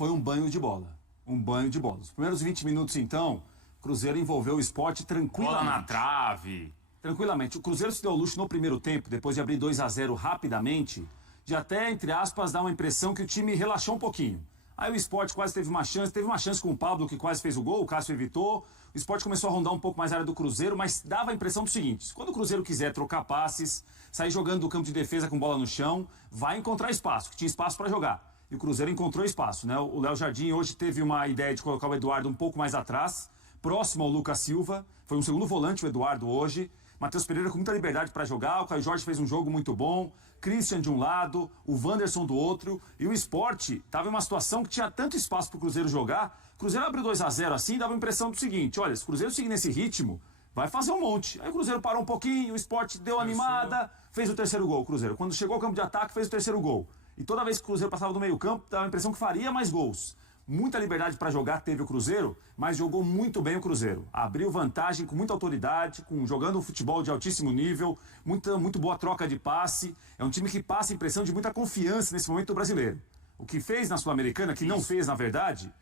foi um banho de bola. Um banho de bola. Os primeiros 20 minutos, então, o Cruzeiro envolveu o Sport tranquilamente. Bola na trave. Tranquilamente. O Cruzeiro se deu ao luxo no primeiro tempo, depois de abrir 2-0 rapidamente, de até, entre aspas, dar uma impressão que o time relaxou um pouquinho. Aí o Sport quase teve uma chance com o Pablo, que quase fez o gol, o Cássio evitou. O Sport começou a rondar um pouco mais a área do Cruzeiro, mas dava a impressão do seguinte: quando o Cruzeiro quiser trocar passes, sair jogando do campo de defesa com bola no chão, vai encontrar espaço, que tinha espaço para jogar. E o Cruzeiro encontrou espaço, né? O Léo Jardim hoje teve uma ideia de colocar o Eduardo um pouco mais atrás, próximo ao Lucas Silva. Foi um segundo volante o Eduardo hoje. Matheus Pereira com muita liberdade para jogar, o Caio Jorge fez um jogo muito bom, Christian de um lado, o Wanderson do outro, e o Sport estava em uma situação que tinha tanto espaço para o Cruzeiro jogar. O Cruzeiro abriu 2-0 assim, dava a impressão do seguinte: olha, se o Cruzeiro seguir nesse ritmo, vai fazer um monte. Aí o Cruzeiro parou um pouquinho, o Sport deu uma animada, fez o terceiro gol. O Cruzeiro, quando chegou ao campo de ataque, fez o terceiro gol. E toda vez que o Cruzeiro passava do meio campo, dava a impressão que faria mais gols. Muita liberdade para jogar teve o Cruzeiro, mas jogou muito bem o Cruzeiro. Abriu vantagem com muita autoridade, jogando um futebol de altíssimo nível, muito boa troca de passe. É um time que passa a impressão de muita confiança nesse momento do brasileiro. O que fez na Sul-Americana, que não fez na verdade,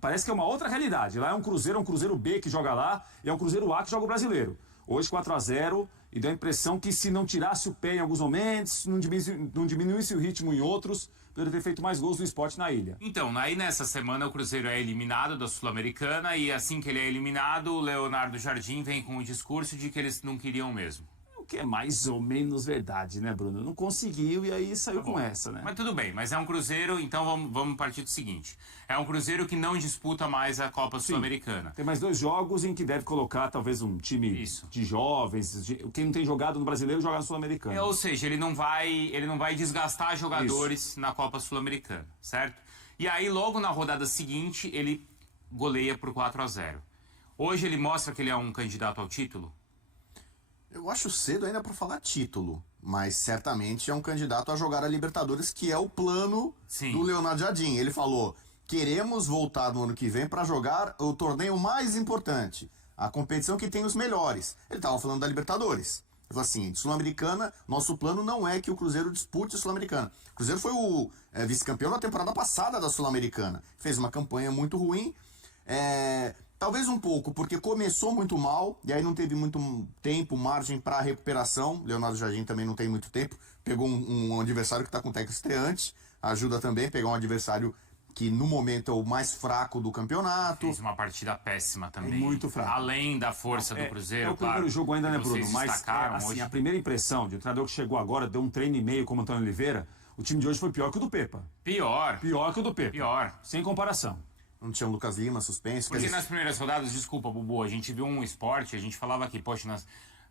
parece que é uma outra realidade. Lá é um Cruzeiro B que joga lá e é um Cruzeiro A que joga o brasileiro. Hoje 4-0 e deu a impressão que se não tirasse o pé em alguns momentos, não diminuísse o ritmo em outros, poderia ter feito mais gols do Sport na ilha. Então, aí nessa semana o Cruzeiro é eliminado da Sul-Americana e assim que ele é eliminado, o Leonardo Jardim vem com o discurso de que eles não queriam mesmo. O que é mais ou menos verdade, né, Bruno? Não conseguiu e aí saiu com essa, né? Mas tudo bem, mas é um Cruzeiro, então vamos partir do seguinte. É um Cruzeiro que não disputa mais a Copa Sul-Americana. Tem mais 2 jogos em que deve colocar talvez um time de jovens. Quem não tem jogado no Brasileiro joga na Sul-Americana. Ou seja, ele não vai desgastar jogadores na Copa Sul-Americana, certo? E aí logo na rodada seguinte ele goleia por 4-0. Hoje ele mostra que ele é um candidato ao título? Eu acho cedo ainda para falar título, mas certamente é um candidato a jogar a Libertadores, que é o plano do Leonardo Jardim. Ele falou: queremos voltar no ano que vem para jogar o torneio mais importante, a competição que tem os melhores. Ele estava falando da Libertadores. Ele falou assim: Sul-Americana, nosso plano não é que o Cruzeiro dispute a Sul-Americana. O Cruzeiro foi o vice-campeão na temporada passada da Sul-Americana. Fez uma campanha muito ruim. Talvez um pouco, porque começou muito mal, e aí não teve muito tempo, margem para recuperação. Leonardo Jardim também não tem muito tempo. Pegou um adversário que está com técnico estreante, ajuda também a pegar um adversário que no momento é o mais fraco do campeonato. Fez uma partida péssima também. Muito fraco. Além da força do Cruzeiro, o primeiro jogo ainda, né, Bruno? Mas hoje. A primeira impressão de um treinador que chegou agora, deu um treino e meio como Antônio Oliveira, o time de hoje foi pior que o do Pepa. Pior que o do Pepa. Pior. Sem comparação. Não tinha o Lucas Lima suspenso. Porque nas primeiras rodadas, desculpa, Bubu, a gente viu um esporte, a gente falava aqui, poxa,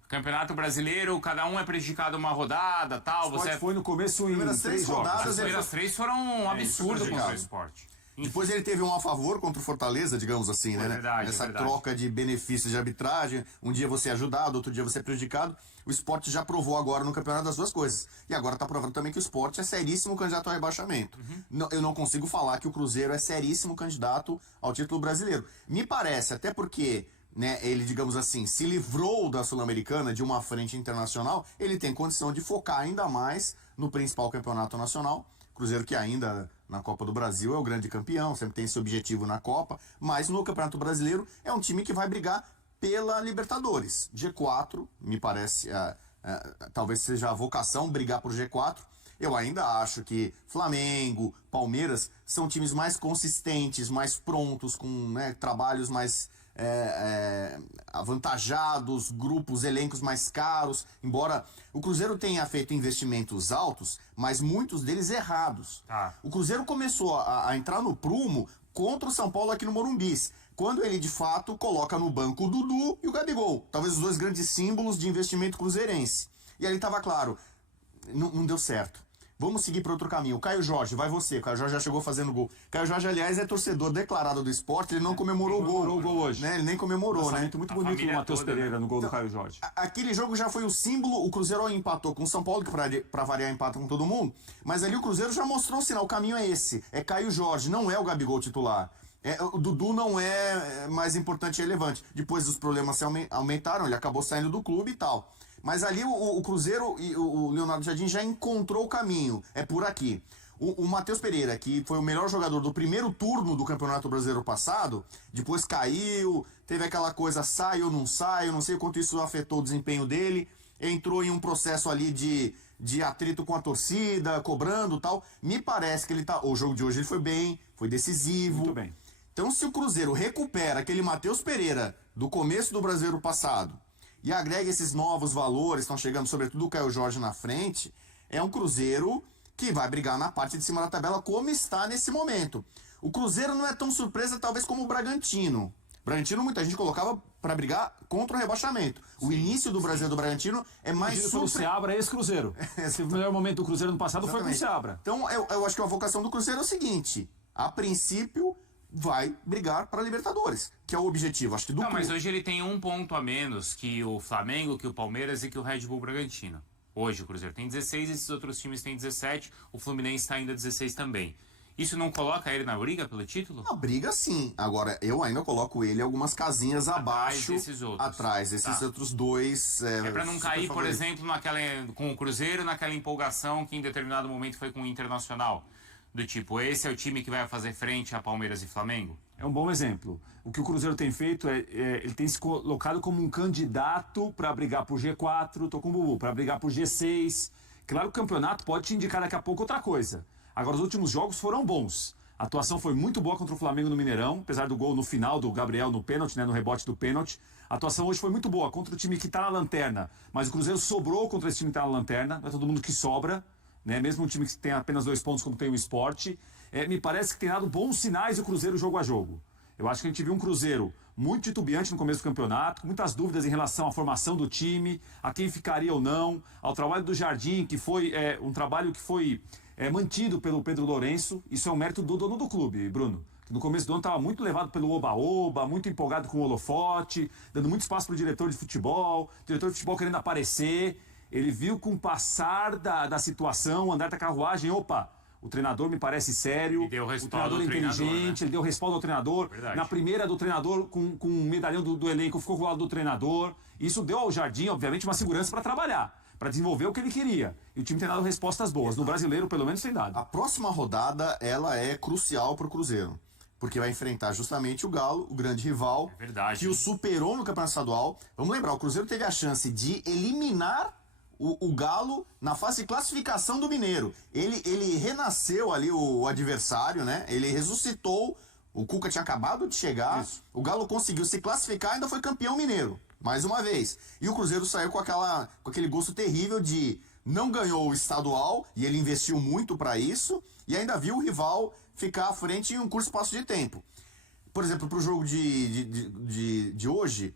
Campeonato Brasileiro, cada um é prejudicado uma rodada, tal. O Sport foi no começo em 3 rodadas. As primeiras 3 foram um absurdo contra o Sport. Depois ele teve um a favor contra o Fortaleza, digamos assim, né? Verdade, essa troca de benefícios de arbitragem, um dia você é ajudado, outro dia você é prejudicado. O Sport já provou agora no campeonato das duas coisas. E agora está provando também que o Sport é seríssimo candidato ao rebaixamento. Eu não consigo falar que o Cruzeiro é seríssimo candidato ao título brasileiro. Me parece, até porque, né, ele, digamos assim, se livrou da Sul-Americana, de uma frente internacional, ele tem condição de focar ainda mais no principal campeonato nacional. Cruzeiro que ainda na Copa do Brasil é o grande campeão, sempre tem esse objetivo na Copa, mas no Campeonato Brasileiro é um time que vai brigar pela Libertadores. G4, me parece, talvez seja a vocação brigar por G4. Eu ainda acho que Flamengo, Palmeiras são times mais consistentes, mais prontos, com, né, trabalhos mais avantajados, grupos, elencos mais caros. Embora o Cruzeiro tenha feito investimentos altos, mas muitos deles errados. O Cruzeiro começou a entrar no prumo contra o São Paulo aqui no Morumbi, quando ele de fato coloca no banco o Dudu e o Gabigol, talvez os 2 grandes símbolos de investimento cruzeirense. E ali estava claro, não deu certo. Vamos seguir para outro caminho. O Caio Jorge, vai você. O Caio Jorge já chegou fazendo gol. Caio Jorge, aliás, é torcedor declarado do Sport. Ele não comemorou o gol. Comemorou o gol hoje. Né? Ele nem comemorou, né? Muito bonito do Matheus Pereira no gol do Caio Jorge. Aquele jogo já foi o símbolo. O Cruzeiro empatou com o São Paulo, que para variar empata com todo mundo. Mas ali o Cruzeiro já mostrou o sinal. O caminho é esse. É Caio Jorge, não é o Gabigol titular. O Dudu não é mais importante e relevante. Depois os problemas se aumentaram, ele acabou saindo do clube e tal. Mas ali o Cruzeiro e o Leonardo Jardim já encontrou o caminho. É por aqui. O Matheus Pereira, que foi o melhor jogador do primeiro turno do Campeonato Brasileiro passado, depois caiu, teve aquela coisa, sai ou não sai, eu não sei quanto isso afetou o desempenho dele, entrou em um processo ali de atrito com a torcida, cobrando e tal. Me parece que ele tá. O jogo de hoje ele foi bem, foi decisivo. Muito bem. Então, se o Cruzeiro recupera aquele Matheus Pereira do começo do Brasileiro passado e agrega esses novos valores, estão chegando sobretudo o Caio Jorge na frente, é um Cruzeiro que vai brigar na parte de cima da tabela como está nesse momento. O Cruzeiro não é tão surpresa talvez como o Bragantino. O Bragantino muita gente colocava para brigar contra o rebaixamento. O início do Brasileiro do Bragantino é mais O Seabra é esse Cruzeiro. O melhor momento do Cruzeiro no passado foi com o Seabra. Então eu acho que a vocação do Cruzeiro é o seguinte, a princípio vai brigar para Libertadores, que é o objetivo, acho que do Não, mas hoje ele tem um ponto a menos que o Flamengo, que o Palmeiras e que o Red Bull Bragantino. Hoje o Cruzeiro tem 16, esses outros times têm 17, o Fluminense está ainda 16 também. Isso não coloca ele na briga pelo título? Na briga, sim. Agora, eu ainda coloco ele algumas casinhas abaixo, atrás desses outros dois. É para não cair, por exemplo, com o Cruzeiro, naquela empolgação que em determinado momento foi com o Internacional. Do tipo, esse é o time que vai fazer frente a Palmeiras e Flamengo? É um bom exemplo. O que o Cruzeiro tem feito ele tem se colocado como um candidato para brigar por G4, tô com o Bubu, para brigar por G6. Claro que o campeonato pode te indicar daqui a pouco outra coisa. Agora, os últimos jogos foram bons. A atuação foi muito boa contra o Flamengo no Mineirão, apesar do gol no final do Gabriel no pênalti, né, no rebote do pênalti. A atuação hoje foi muito boa contra o time que está na lanterna. Mas o Cruzeiro sobrou contra esse time que está na lanterna. Não é todo mundo que sobra, né? Mesmo um time que tem apenas 2 pontos, como tem o Sport. Me parece que tem dado bons sinais o Cruzeiro jogo a jogo. Eu acho que a gente viu um Cruzeiro muito titubeante no começo do campeonato, com muitas dúvidas em relação à formação do time, a quem ficaria ou não, ao trabalho do Jardim, que foi um trabalho que foi mantido pelo Pedro Lourenço. Isso é um mérito do dono do clube, Bruno. Que no começo do ano estava muito levado pelo oba-oba, muito empolgado com o holofote, dando muito espaço para o diretor de futebol querendo aparecer. Ele viu com o passar da situação, o andar da carruagem, opa, o treinador me parece sério, o treinador é inteligente, né? Ele deu respaldo ao treinador. Verdade. Na primeira do treinador, com um medalhão do elenco, ficou com o lado do treinador. Isso deu ao Jardim, obviamente, uma segurança para trabalhar, para desenvolver o que ele queria. E o time tem dado respostas boas. No Brasileiro, pelo menos, tem dado. A próxima rodada, ela é crucial para o Cruzeiro. Porque vai enfrentar justamente o Galo, o grande rival, que o superou no Campeonato Estadual. Vamos lembrar, o Cruzeiro teve a chance de eliminar o Galo na fase de classificação do Mineiro. Ele renasceu ali o adversário, né? Ele ressuscitou. O Cuca tinha acabado de chegar. Isso. O Galo conseguiu se classificar e ainda foi campeão mineiro. Mais uma vez. E o Cruzeiro saiu com aquele gosto terrível de não ganhou o estadual, e ele investiu muito para isso, e ainda viu o rival ficar à frente em um curto espaço de tempo. Por exemplo, para o jogo de hoje,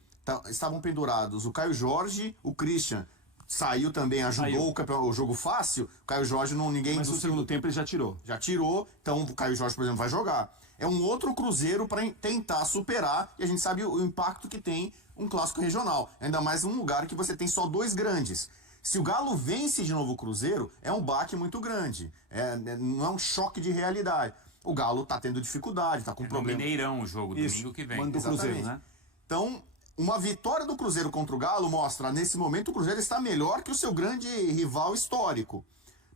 estavam pendurados o Caio Jorge, o Christian. Saiu também, ajudou o jogo fácil. O Caio Jorge Mas no segundo tempo ele já tirou. Já tirou, então o Caio Jorge, por exemplo, vai jogar. É um outro Cruzeiro para tentar superar, e a gente sabe o impacto que tem um clássico regional. Ainda mais num lugar que você tem só 2 grandes. Se o Galo vence de novo o Cruzeiro, é um baque muito grande. Não é um choque de realidade. O Galo tá tendo dificuldade, tá com problema. No Mineirão o jogo, domingo que vem. Manda o Cruzeiro, né? Então, uma vitória do Cruzeiro contra o Galo mostra, nesse momento, o Cruzeiro está melhor que o seu grande rival histórico.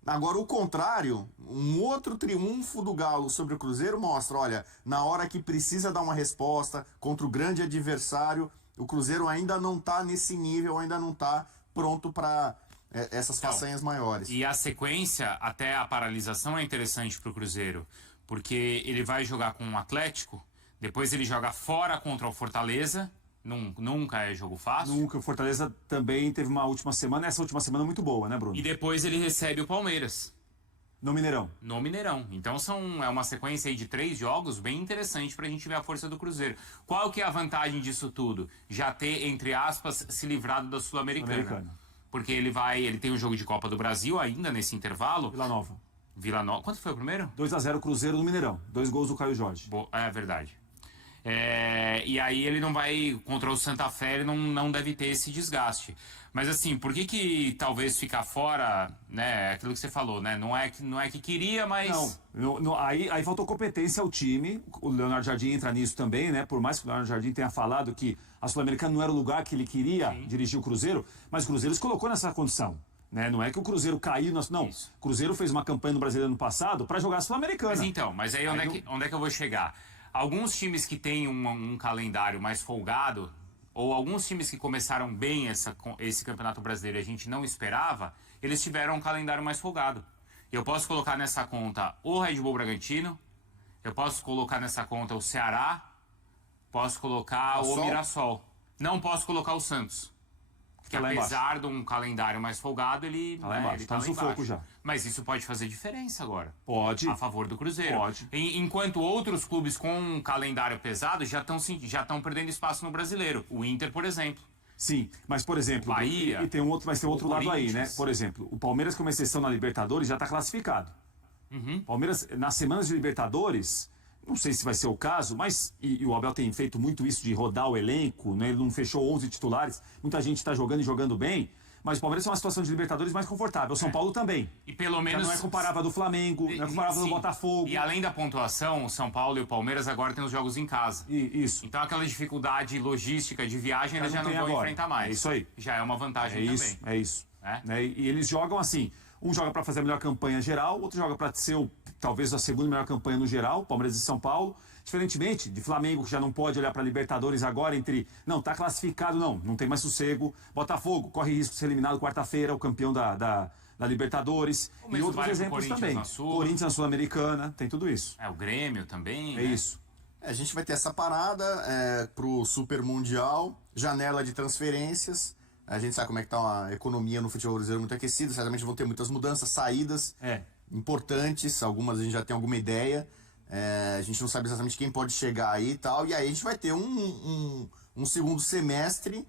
Agora, o contrário, um outro triunfo do Galo sobre o Cruzeiro mostra, olha, na hora que precisa dar uma resposta contra o grande adversário, o Cruzeiro ainda não está nesse nível, ainda não está pronto para essas façanhas maiores. E a sequência, até a paralisação, é interessante para o Cruzeiro, porque ele vai jogar com o Atlético, depois ele joga fora contra o Fortaleza. Nunca é jogo fácil. Nunca. O Fortaleza também teve uma última semana. Essa última semana muito boa, né, Bruno? E depois ele recebe o Palmeiras. No Mineirão. No Mineirão. Então é uma sequência aí de 3 jogos bem interessante pra gente ver a força do Cruzeiro. Qual que é a vantagem disso tudo? Já ter, entre aspas, se livrado da Sul-Americana. Porque ele tem um jogo de Copa do Brasil ainda nesse intervalo. Vila Nova. Quanto foi o primeiro? 2-0 Cruzeiro no Mineirão. 2 gols do Caio Jorge. É verdade. E aí ele não vai, contra o Santa Fé, ele não deve ter esse desgaste. Mas assim, por que talvez ficar fora, né, aquilo que você falou, né, não é que queria, mas... Aí faltou competência ao time. O Leonardo Jardim entra nisso também, né, por mais que o Leonardo Jardim tenha falado que a Sul-Americana não era o lugar que ele queria dirigir o Cruzeiro, mas o Cruzeiro se colocou nessa condição. Né? Não é que o Cruzeiro caiu... Não, Isso. o Cruzeiro fez uma campanha no Brasileiro ano passado para jogar a Sul-Americana. Mas aí onde é que eu vou chegar? Alguns times que têm um calendário mais folgado, ou alguns times que começaram bem esse Campeonato Brasileiro e a gente não esperava, eles tiveram um calendário mais folgado. Eu posso colocar nessa conta o Red Bull Bragantino, eu posso colocar nessa conta o Ceará, posso colocar o Mirassol. Não posso colocar o Santos. Que Tá lá apesar de um calendário mais folgado, ele Tá lá embaixo, ele tá no lá sufoco embaixo. já. Mas isso pode fazer diferença agora. Pode. A favor do Cruzeiro. Pode. Enquanto outros clubes com um calendário pesado já estão perdendo espaço no Brasileiro. O Inter, por exemplo. Sim, mas por exemplo, Bahia, e tem um outro, mas tem outro o lado aí, né? Corinthians. Por exemplo, o Palmeiras, como exceção na Libertadores, já está classificado. Palmeiras, nas semanas de Libertadores, não sei se vai ser o caso, mas e o Abel tem feito muito isso de rodar o elenco, né? Ele não fechou 11 titulares, muita gente está jogando e jogando bem, mas o Palmeiras tem uma situação de Libertadores mais confortável, o São Paulo também. E pelo Já menos... não é comparável do Flamengo, não é comparável do Sim. Botafogo. E além da pontuação, o São Paulo e o Palmeiras agora têm os jogos em casa. Isso. Então aquela dificuldade logística de viagem eles já não tem vão agora. enfrentar mais. É isso aí. Já é uma vantagem É também. isso, é isso. É? Né? E eles jogam assim, um joga para fazer a melhor campanha geral, outro joga para ser talvez a segunda melhor campanha no geral, Palmeiras e São Paulo. Diferentemente de Flamengo, que já não pode olhar para Libertadores agora não, tá classificado, não tem mais sossego. Botafogo corre risco de ser eliminado quarta-feira, o campeão da Libertadores. O E mesmo outros vale pro exemplos Corinthians também. na Sul. Corinthians na Sul-Americana, tem tudo isso. O Grêmio também. É né? isso. A gente vai ter essa parada pro Super Mundial, janela de transferências. A gente sabe como é que tá a economia no futebol brasileiro muito aquecida, certamente vão ter muitas mudanças, saídas importantes, algumas a gente já tem alguma ideia. A gente não sabe exatamente quem pode chegar aí e tal. E aí a gente vai ter um segundo semestre,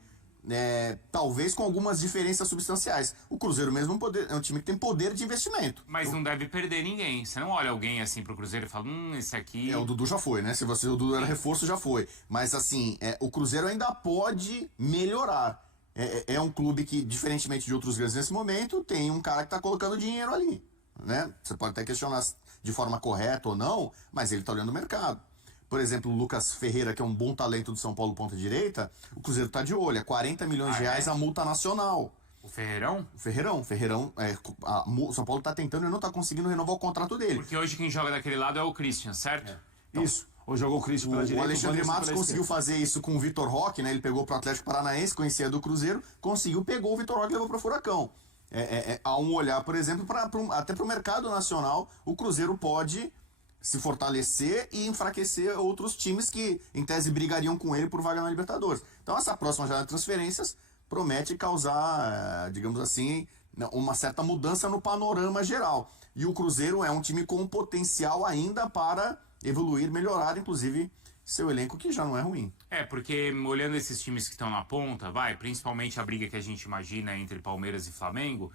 talvez com algumas diferenças substanciais. O Cruzeiro mesmo é um time que tem poder de investimento. Mas não deve perder ninguém. Você não olha alguém assim pro Cruzeiro e fala, esse aqui... O Dudu já foi, né? Se o Dudu era reforço, já foi. Mas assim, o Cruzeiro ainda pode melhorar. É um clube que, diferentemente de outros grandes nesse momento, tem um cara que tá colocando dinheiro ali. Né? Você pode até questionar de forma correta ou não, mas ele tá olhando o mercado. Por exemplo, o Lucas Ferreira, que é um bom talento do São Paulo ponta-direita, o Cruzeiro tá de olho. É 40 milhões de reais a multa nacional. O Ferreirão? Ferreirão, o São Paulo tá tentando e não tá conseguindo renovar o contrato dele. Porque hoje quem joga daquele lado é o Christian, certo? Isso. Hoje jogou o Christian pela direita. O Alexandre Matos pela conseguiu esquerda. fazer isso com o Vitor Roque, né? Ele pegou pro Atlético Paranaense, conhecia do Cruzeiro, pegou o Vitor Roque e levou pro Furacão. Há um olhar, por exemplo, até pro mercado nacional, o Cruzeiro pode se fortalecer e enfraquecer outros times que, em tese, brigariam com ele por vaga na Libertadores. Então, essa próxima janela de transferências promete causar, digamos assim, uma certa mudança no panorama geral. E o Cruzeiro é um time com potencial ainda para evoluir, melhorar, inclusive, seu elenco, que já não é ruim. Porque olhando esses times que estão na ponta, principalmente a briga que a gente imagina entre Palmeiras e Flamengo,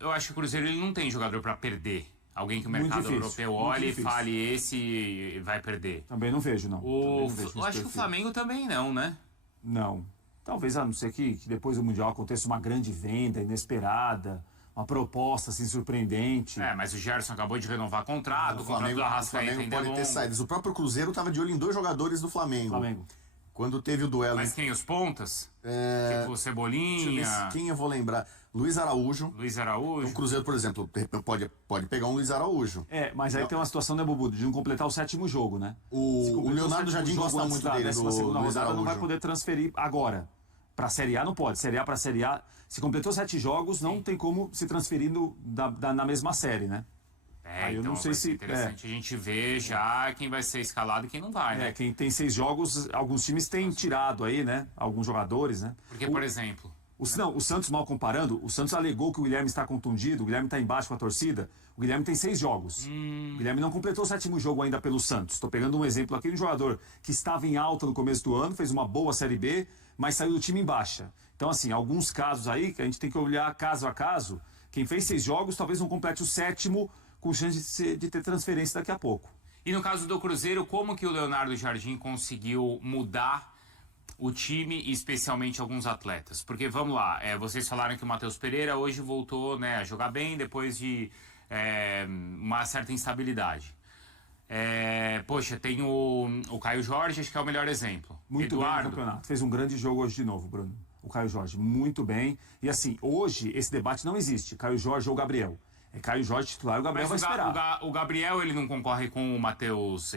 eu acho que o Cruzeiro ele não tem jogador para perder. Alguém que o Muito mercado difícil, europeu muito olhe e difícil. fale, esse vai perder. Também não vejo, não. Também não vejo Eu esse acho que o perfil. Flamengo também não, né? Não. Talvez, a não ser que depois do Mundial aconteça uma grande venda inesperada, uma proposta assim surpreendente. Mas o Gerson acabou de renovar contrato, o contrato do O Arrascaeta Flamengo ainda é pode ter longo. saídas. O próprio Cruzeiro estava de olho em 2 jogadores do Flamengo. Quando teve o duelo... Mas quem? Os pontas? Tipo Deixa eu ver Cebolinha, quem eu vou lembrar. Luiz Araújo. Luiz Araújo. O Cruzeiro, por exemplo, pode pegar um Luiz Araújo. Mas aí tem uma situação, né, Bubu, de não completar o 7º jogo, né? O Leonardo Jardim gosta muito dele, do segunda Luiz rodada, não vai Araújo. poder transferir agora. Pra Série A não pode. Série A pra Série A, se completou 7 jogos, não tem como se transferir na mesma série, né? Aí eu Então não sei vai ser se... interessante a gente ver já quem vai ser escalado e quem não vai, né? Quem tem 6 jogos, alguns times têm tirado aí, né? Alguns jogadores, né? Porque, por exemplo... O Santos, mal comparando, o Santos alegou que o Guilherme está contundido, o Guilherme está embaixo com a torcida. O Guilherme tem 6 jogos. O Guilherme não completou o 7º jogo ainda pelo Santos. Estou pegando um exemplo aqui de um jogador que estava em alta no começo do ano, fez uma boa Série B, mas saiu do time em baixa. Então, assim, alguns casos aí que a gente tem que olhar caso a caso. Quem fez 6 jogos talvez não complete o 7º, com chance de ter transferência daqui a pouco. E no caso do Cruzeiro, como que o Leonardo Jardim conseguiu mudar o time e especialmente alguns atletas? Porque, vamos lá, vocês falaram que o Matheus Pereira hoje voltou, né, a jogar bem depois de uma certa instabilidade. Poxa, tem o Caio Jorge, acho que é o melhor exemplo. Muito bem no Eduardo, campeonato. Fez um grande jogo hoje de novo, Bruno. o Caio Jorge, muito bem. E assim, hoje esse debate não existe, Caio Jorge ou Gabriel. É Caio Jorge titular, o Gabriel vai esperar. O Gabriel, ele não concorre com o Matheus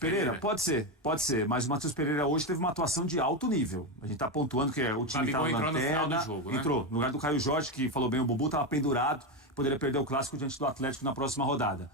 Pereira? Pode ser. Mas o Matheus Pereira hoje teve uma atuação de alto nível. A gente tá pontuando que o time tá na lanterna. No final do jogo, né? Entrou. No lugar do Caio Jorge, que falou bem o Bubu, tava pendurado. Poderia perder o clássico diante do Atlético na próxima rodada.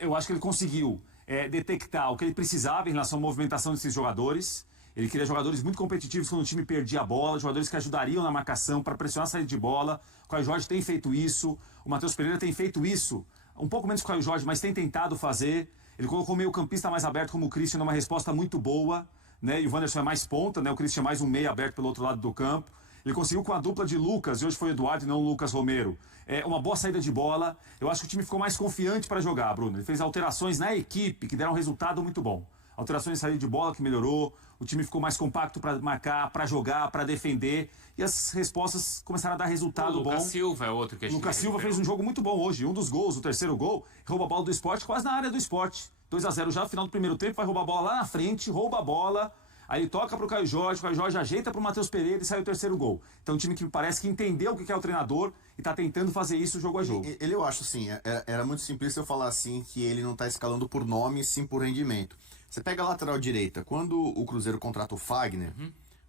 Eu acho que ele conseguiu detectar o que ele precisava em relação à movimentação desses jogadores. Ele queria jogadores muito competitivos quando o time perdia a bola, jogadores que ajudariam na marcação para pressionar a saída de bola. O Caio Jorge tem feito isso, o Matheus Pereira tem feito isso, um pouco menos que o Caio Jorge, mas tem tentado fazer. Ele colocou o meio-campista mais aberto como o Christian, numa resposta muito boa, né? E o Wanderson é mais ponta, né? O Christian é mais um meio aberto pelo outro lado do campo. Ele conseguiu com a dupla de Lucas, e hoje foi o Eduardo e não o Lucas Romero, uma boa saída de bola. Eu acho que o time ficou mais confiante para jogar, Bruno. Ele fez alterações na equipe que deram um resultado muito bom. Alterações de saída de bola que melhorou, o time ficou mais compacto para marcar, para jogar, para defender, e as respostas começaram a dar resultado bom. O Lucas Silva é outro que a gente Lucas Silva fez um jogo muito bom hoje, um dos gols, o terceiro gol, rouba a bola do Sport quase na área do Sport. 2-0 já no final do primeiro tempo, vai roubar a bola lá na frente, rouba a bola, aí toca pro Caio Jorge ajeita pro Matheus Pereira e sai o terceiro gol. Então um time que parece que entendeu o que é o treinador e tá tentando fazer isso jogo a jogo. Ele eu acho assim, era muito simplista eu falar assim que ele não tá escalando por nome, sim por rendimento. Você pega a lateral direita, quando o Cruzeiro contrata o Fagner,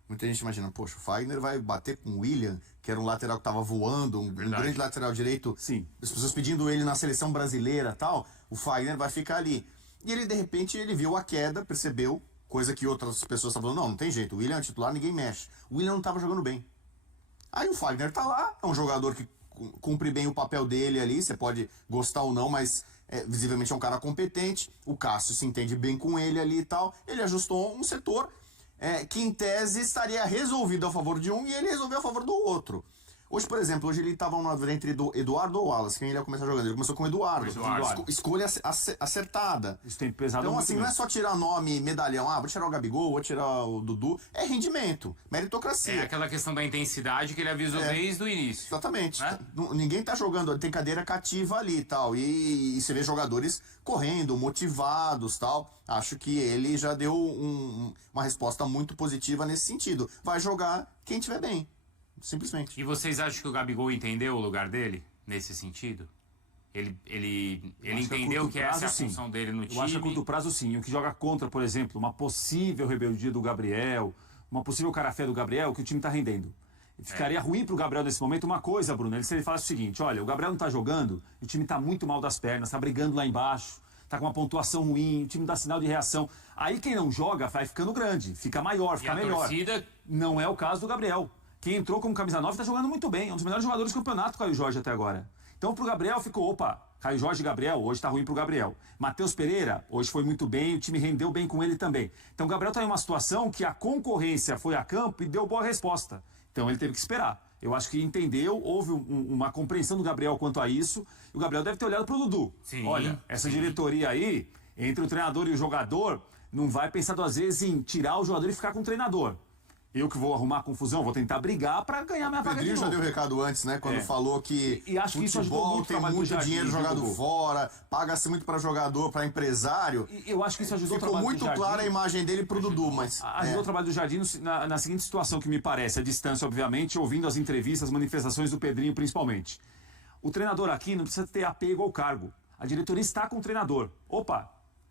muita gente imagina, poxa, o Fagner vai bater com o William, que era um lateral que tava voando, um grande lateral direito. Sim. As pessoas pedindo ele na seleção brasileira e tal, o Fagner vai ficar ali. E ele, de repente, ele viu a queda, percebeu, coisa que outras pessoas estavam falando, não tem jeito, o William é titular, ninguém mexe. O William não tava jogando bem. Aí o Fagner tá lá, é um jogador que cumpre bem o papel dele ali, você pode gostar ou não, mas visivelmente é um cara competente, o Cássio se entende bem com ele ali e tal, ele ajustou um setor que em tese estaria resolvido a favor de um e ele resolveu a favor do outro. Hoje, por exemplo, ele estava na dúvida entre Eduardo ou Wallace, quem ele ia começar jogando, ele começou com o Eduardo. Escolha acertada. Isso tem pesado então muito assim, mesmo. não é só tirar nome, medalhão, vou tirar o Gabigol, vou tirar o Dudu, é rendimento, meritocracia. É aquela questão da intensidade que ele avisou desde o início. Exatamente. Ninguém tá jogando, tem cadeira cativa ali e tal. E você vê jogadores correndo, motivados tal. Acho que ele já deu uma resposta muito positiva nesse sentido. Vai jogar quem tiver bem. Simplesmente. E vocês acham que o Gabigol entendeu o lugar dele nesse sentido? Ele entendeu que essa é a função dele no time? Eu acho que a curto prazo sim. O que joga contra, por exemplo, uma possível rebeldia do Gabriel, uma possível cara-feia do Gabriel, que o time tá rendendo. Ficaria ruim pro Gabriel nesse momento uma coisa, Bruno, se ele falasse o seguinte, olha, o Gabriel não tá jogando, o time tá muito mal das pernas, tá brigando lá embaixo, tá com uma pontuação ruim, o time dá sinal de reação. Aí quem não joga vai ficando grande, fica maior, fica melhor. Torcida... Não é o caso do Gabriel. Quem entrou como camisa 9 tá jogando muito bem, é um dos melhores jogadores do campeonato, Caio Jorge, até agora. Então pro Gabriel ficou, Caio Jorge e Gabriel, hoje tá ruim pro Gabriel. Matheus Pereira, hoje foi muito bem, o time rendeu bem com ele também. Então o Gabriel tá em uma situação que a concorrência foi a campo e deu boa resposta. Então ele teve que esperar. Eu acho que entendeu, houve uma compreensão do Gabriel quanto a isso, e o Gabriel deve ter olhado pro Dudu. Sim, olha, essa diretoria aí, entre o treinador e o jogador, não vai pensar duas vezes em tirar o jogador e ficar com o treinador. Eu que vou arrumar confusão, vou tentar brigar para ganhar minha vaga de novo. O Pedrinho já deu recado antes, né? Quando falou que e acho que isso ajudou muito, tem muito dinheiro jogado fora, paga-se muito para jogador, para empresário. E eu acho que isso ajudou o trabalho do Jardim. Ficou muito clara a imagem dele pro Dudu, mas... Ajudou o trabalho do Jardim na seguinte situação que me parece, a distância, obviamente, ouvindo as entrevistas, as manifestações do Pedrinho, principalmente. O treinador aqui não precisa ter apego ao cargo. A diretoria está com o treinador.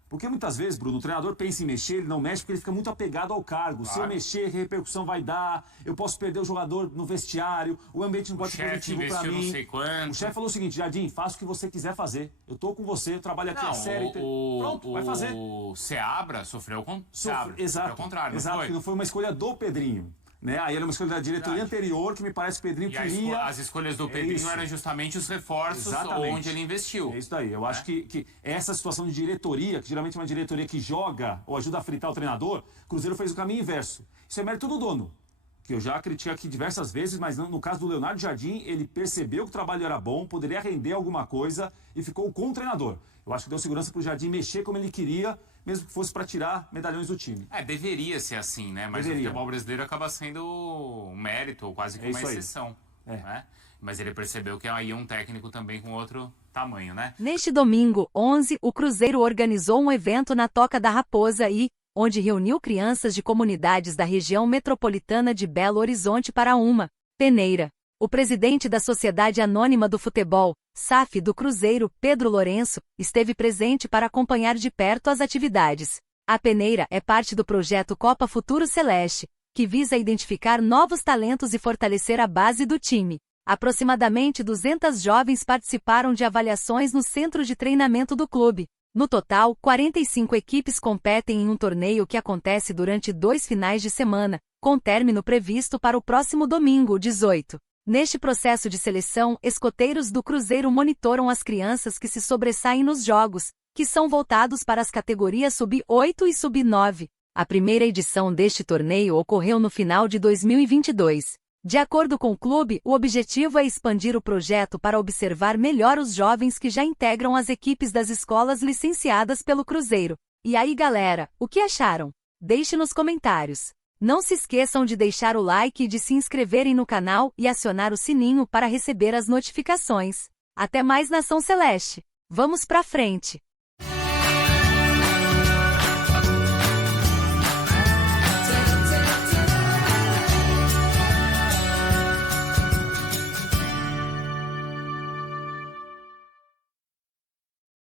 Porque muitas vezes, Bruno, o treinador pensa em mexer, ele não mexe porque ele fica muito apegado ao cargo. Claro. Se eu mexer, que repercussão vai dar? Eu posso perder o jogador no vestiário, o ambiente não pode ser positivo para mim. Não sei quanto. O chefe falou o seguinte, Jardim, faça o que você quiser fazer. Eu tô com você, eu trabalho aqui a série. Pronto, vai fazer. O Seabra sofreu o contrário. Exato, contrário, exato, que não foi uma escolha do Pedrinho. Né? Aí era uma escolha da diretoria anterior que me parece que o Pedrinho queria... As escolhas do Pedrinho eram justamente os reforços onde ele investiu. É isso daí. Eu acho que essa situação de diretoria, que geralmente é uma diretoria que joga ou ajuda a fritar o treinador, o Cruzeiro fez o caminho inverso. Isso é mérito do dono, que eu já critiquei aqui diversas vezes, mas no caso do Leonardo Jardim, ele percebeu que o trabalho era bom, poderia render alguma coisa e ficou com o treinador. Eu acho que deu segurança para o Jardim mexer como ele queria, mesmo que fosse para tirar medalhões do time. Deveria ser assim, né? Mas o futebol brasileiro acaba sendo um mérito, ou quase que uma exceção. Né? Mas ele percebeu que aí é um técnico também com outro tamanho, né? Neste domingo, 11, o Cruzeiro organizou um evento na Toca da Raposa e, onde reuniu crianças de comunidades da região metropolitana de Belo Horizonte para uma peneira. O presidente da Sociedade Anônima do Futebol, SAF do Cruzeiro, Pedro Lourenço, esteve presente para acompanhar de perto as atividades. A peneira é parte do projeto Copa Futuro Celeste, que visa identificar novos talentos e fortalecer a base do time. Aproximadamente 200 jovens participaram de avaliações no centro de treinamento do clube. No total, 45 equipes competem em um torneio que acontece durante 2 finais de semana, com término previsto para o próximo domingo, 18. Neste processo de seleção, escoteiros do Cruzeiro monitoram as crianças que se sobressaem nos jogos, que são voltados para as categorias Sub-8 e Sub-9. A primeira edição deste torneio ocorreu no final de 2022. De acordo com o clube, o objetivo é expandir o projeto para observar melhor os jovens que já integram as equipes das escolas licenciadas pelo Cruzeiro. E aí, galera, o que acharam? Deixe nos comentários. Não se esqueçam de deixar o like e de se inscreverem no canal e acionar o sininho para receber as notificações. Até mais, Nação Celeste! Vamos pra frente!